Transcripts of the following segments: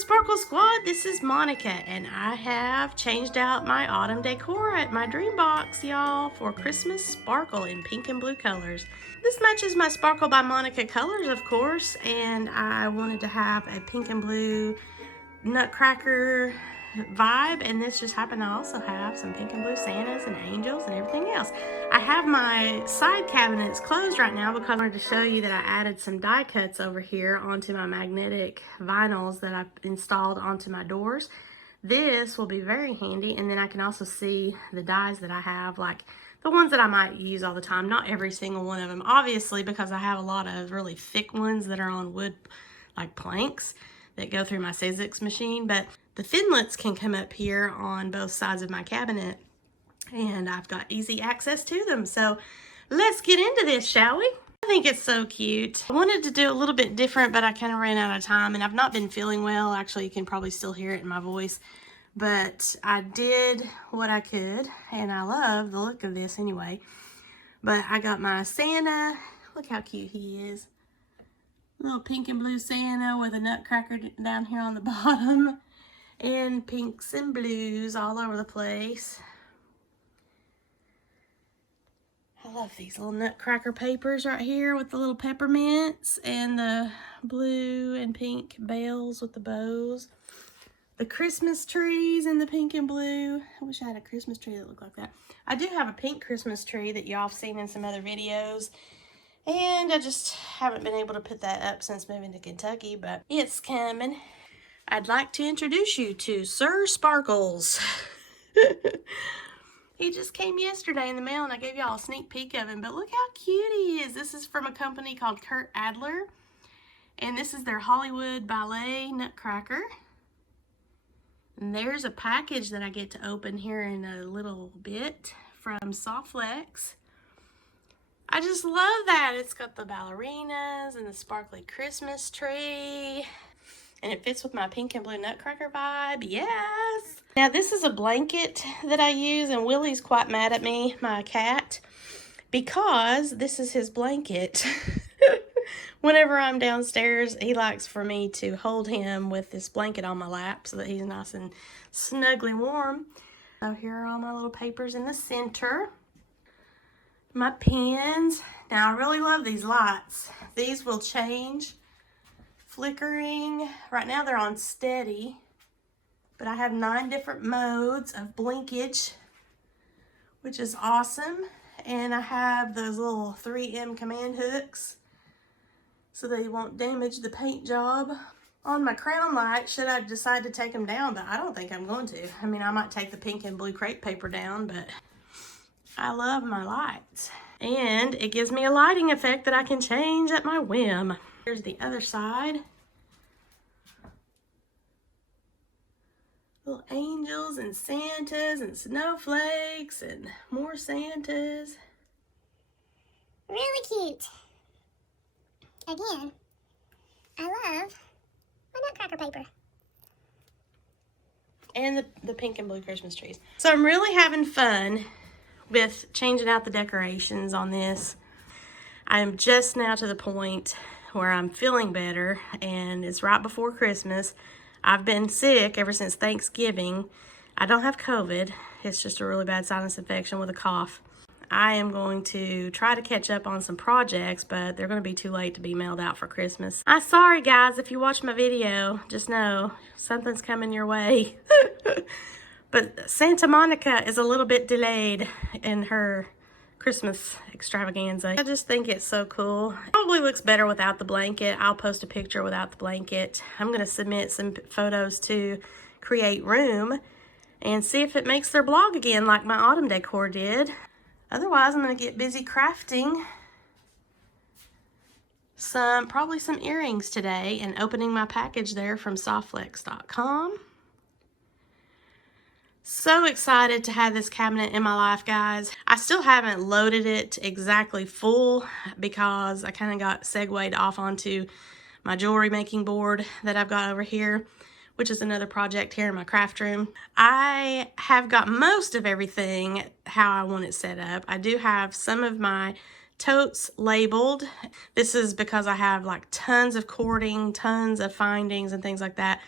Sparkle Squad, this is Monica, and I have changed out my autumn decor at my DreamBox, y'all, for Christmas sparkle in pink and blue colors. This matches my Sparkle by Monica colors, of course, and I wanted to have a pink and blue Nutcracker vibe, and this just happened to also have some pink and blue Santas and angels and everything else. I have my side cabinets closed right now because I wanted to show you that I added some die cuts over here onto my magnetic vinyls that I've installed onto my doors. This will be very handy, and then I can also see the dies that I have, like the ones that I might use all the time. Not every single one of them, obviously, because I have a lot of really thick ones that are on wood, like planks, that go through my Sizzix machine, but the thinlets can come up here on both sides of my cabinet, and I've got easy access to them. So let's get into this, shall we? I think it's so cute. I wanted to do a little bit different, but I kind of ran out of time, and I've not been feeling well. Actually, you can probably still hear it in my voice, but I did what I could, and I love the look of this anyway. But I got my Santa. Look how cute he is. Little pink and blue Santa with a Nutcracker down here on the bottom, and pinks and blues all over the place. I love these little Nutcracker papers right here with the little peppermints and the blue and pink bells with the bows. The Christmas trees in the pink and blue. I wish I had a Christmas tree that looked like that. I do have a pink Christmas tree that y'all have seen in some other videos, and I just haven't been able to put that up since moving to Kentucky, but it's coming. I'd like to introduce you to Sir Sparkles. He just came yesterday in the mail, and I gave y'all a sneak peek of him, but look how cute he is. This is from a company called Kurt Adler, and this is their Hollywood Ballet Nutcracker. And there's a package that I get to open here in a little bit from Softflex. I just love that. It's got the ballerinas and the sparkly Christmas tree. And it fits with my pink and blue Nutcracker vibe. Yes! Now this is a blanket that I use, and Willie's quite mad at me, my cat, because this is his blanket. Whenever I'm downstairs, he likes for me to hold him with this blanket on my lap so that he's nice and snugly warm. So here are all my little papers in the center. My pens. Now I really love these lights. These will change flickering. Right now they're on steady, but I have 9 different modes of blinkage, which is awesome. And I have those little 3M command hooks so they won't damage the paint job. On my crown light, should I decide to take them down, but I don't think I'm going to. I mean, I might take the pink and blue crepe paper down, but I love my lights. And it gives me a lighting effect that I can change at my whim. Here's the other side. Little angels and Santas and snowflakes and more Santas. Really cute. Again, I love my Nutcracker paper. And the pink and blue Christmas trees. So I'm really having fun with changing out the decorations on this. I'm just now to the point where I'm feeling better, and it's right before Christmas. I've been sick ever since Thanksgiving. I don't have COVID. It's just a really bad sinus infection with a cough. I am going to try to catch up on some projects, but they're going to be too late to be mailed out for Christmas. I'm sorry, guys, if you watch my video. Just know something's coming your way. But Santa Monica is a little bit delayed in her Christmas extravaganza. I just think it's so cool. It probably looks better without the blanket. I'll post a picture without the blanket. I'm going to submit some photos to Create Room and see if it makes their blog again like my autumn decor did. Otherwise, I'm going to get busy crafting probably some earrings today and opening my package there from softflex.com. So excited to have this cabinet in my life, guys. I still haven't loaded it exactly full because I kind of got segued off onto my jewelry making board that I've got over here, which is another project here in my craft room. I have got most of everything how I want it set up. I do have some of my totes labeled. This is because I have like tons of cording, tons of findings and things like that.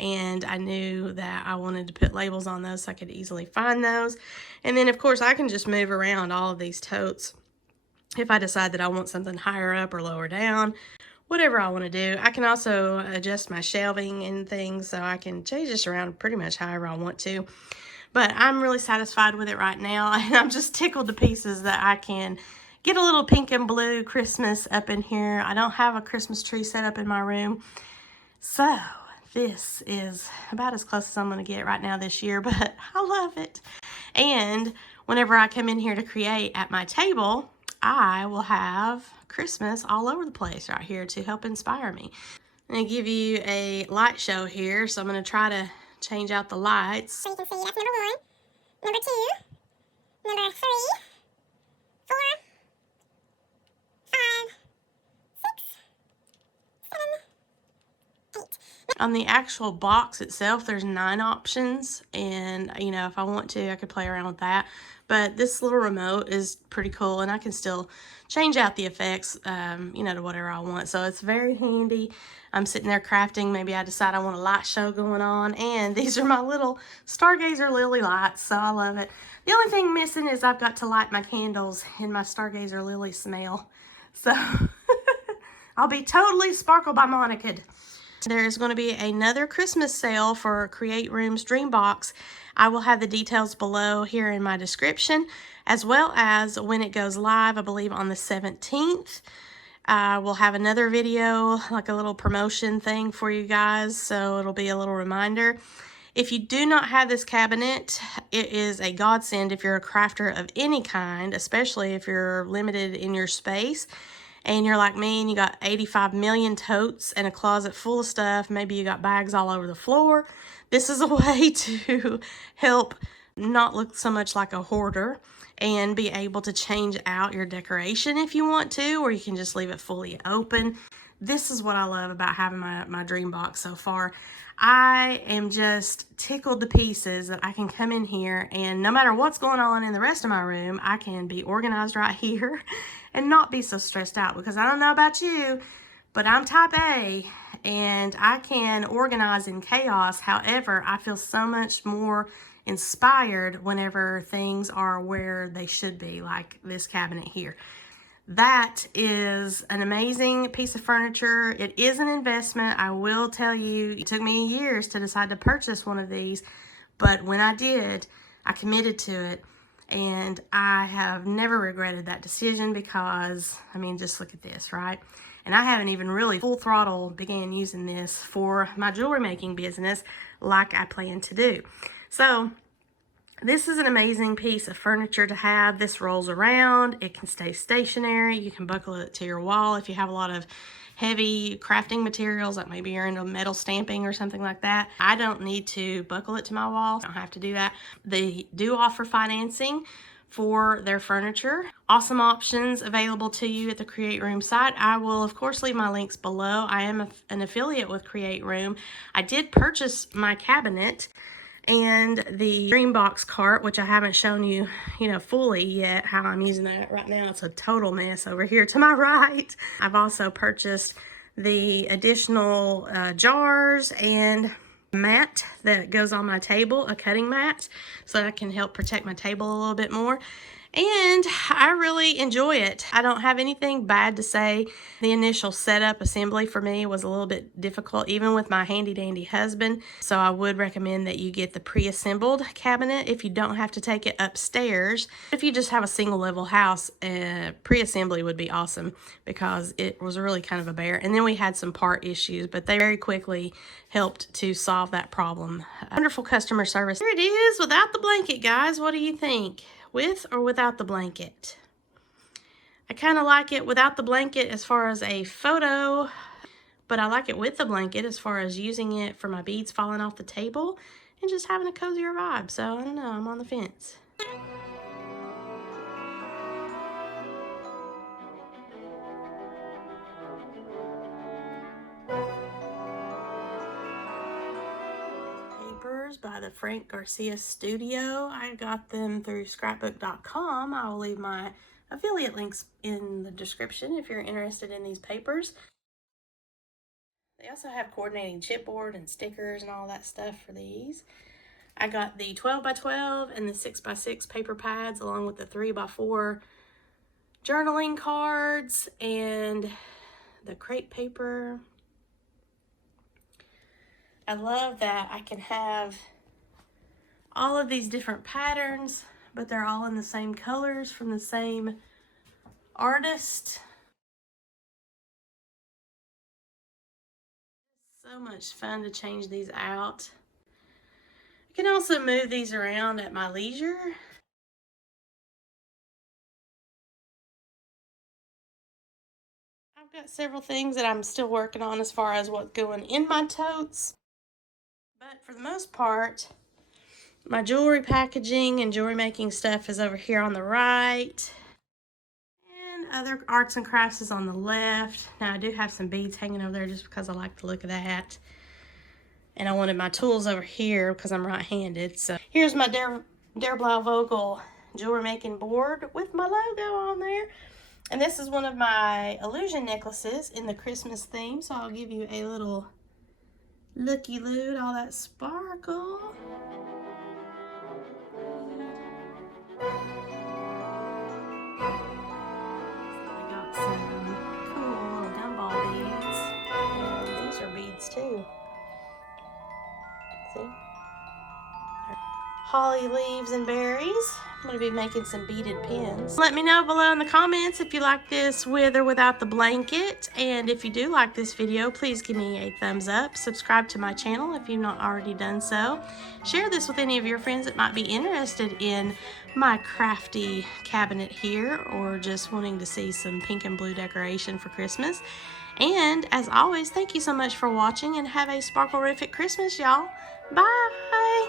and I knew that I wanted to put labels on those so I could easily find those. And then of course I can just move around all of these totes if I decide that I want something higher up or lower down, whatever I want to do. I can also adjust my shelving and things, so I can change this around pretty much however I want to. But I'm really satisfied with it right now, and I'm just tickled to pieces that I can get a little pink and blue Christmas up in here. I don't have a Christmas tree set up in my room, so this is about as close as I'm going to get right now this year, but I love it. And whenever I come in here to create at my table, I will have Christmas all over the place right here to help inspire me. I'm going to give you a light show here, so I'm going to try to change out the lights. So you can see that's number 1, number 2, number 3, 4, 5, 6, 7, 8. On the actual box itself, there's 9 options, and you know, if I want to, I could play around with that. But this little remote is pretty cool, and I can still change out the effects, you know, to whatever I want. So it's very handy. I'm sitting there crafting. Maybe I decide I want a light show going on, and these are my little Stargazer lily lights, so I love it. The only thing missing is I've got to light my candles in my Stargazer lily smell. So I'll be totally sparkle by Monica'd. There is going to be another Christmas sale for Create Room's DreamBox. I will have the details below here in my description, as well as when it goes live, I believe on the 17th. We'll have another video, like a little promotion thing for you guys, so it'll be a little reminder. If you do not have this cabinet, it is a godsend if you're a crafter of any kind, especially if you're limited in your space. And you're like me and you got 85 million totes and a closet full of stuff. Maybe you got bags all over the floor. This is a way to help not look so much like a hoarder and be able to change out your decoration if you want to, or you can just leave it fully open. This is what I love about having my DreamBox so far. I am just tickled to pieces that I can come in here and no matter what's going on in the rest of my room, I can be organized right here and not be so stressed out, because I don't know about you, but I'm type A and I can organize in chaos. However, I feel so much more inspired whenever things are where they should be, like this cabinet here. That is an amazing piece of furniture. It is an investment. I will tell you, it took me years to decide to purchase one of these, but when I did, I committed to it. And I have never regretted that decision because, I mean, just look at this, right? And I haven't even really full throttle began using this for my jewelry making business like I plan to do. So this is an amazing piece of furniture to have. This rolls around. It can stay stationary. You can buckle it to your wall if you have a lot of heavy crafting materials, like maybe you're into metal stamping or something like that. I don't need to buckle it to my wall. I don't have to do that. They do offer financing for their furniture. Awesome options available to you at the Create Room site. I will, of course, leave my links below. I am an affiliate with Create Room. I did purchase my cabinet and the DreamBox cart, which I haven't shown you, fully yet how I'm using that right now. It's a total mess over here to my right. I've also purchased the additional jars and mat that goes on my table, a cutting mat, so that I can help protect my table a little bit more. And I really enjoy it. I don't have anything bad to say. The initial setup assembly for me was a little bit difficult, even with my handy dandy husband. So I would recommend that you get the pre-assembled cabinet if you don't have to take it upstairs. If you just have a single level house, pre-assembly would be awesome because it was really kind of a bear. And then we had some part issues, but they very quickly helped to solve that problem. Wonderful customer service. Here it is without the blanket, guys. What do you think? With or without the blanket? I kind of like it without the blanket as far as a photo, but I like it with the blanket as far as using it for my beads falling off the table and just having a cozier vibe. So I don't know, I'm on the fence. By the Frank Garcia Studio. I got them through scrapbook.com. I will leave my affiliate links in the description if you're interested in these papers. They also have coordinating chipboard and stickers and all that stuff for these. I got the 12 by 12 and the 6 by 6 paper pads along with the 3 by 4 journaling cards and the crepe paper. I love that I can have all of these different patterns, but they're all in the same colors from the same artist. So much fun to change these out. I can also move these around at my leisure. I've got several things that I'm still working on as far as what's going in my totes. But for the most part, my jewelry packaging and jewelry making stuff is over here on the right. And other arts and crafts is on the left. Now I do have some beads hanging over there just because I like the look of that. And I wanted my tools over here because I'm right-handed. So here's my Der Blau Vogel jewelry making board with my logo on there. And this is one of my illusion necklaces in the Christmas theme. So I'll give you a little looky-loo at all that sparkle. I got some cool little gumball beads. And these are beads too. See? Holly leaves and berries. I'm going to be making some beaded pins. Let me know below in the comments if you like this with or without the blanket. And if you do like this video, please give me a thumbs up. Subscribe to my channel if you've not already done so. Share this with any of your friends that might be interested in my crafty cabinet here or just wanting to see some pink and blue decoration for Christmas. And as always, thank you so much for watching and have a sparkle-rific Christmas, y'all. Bye!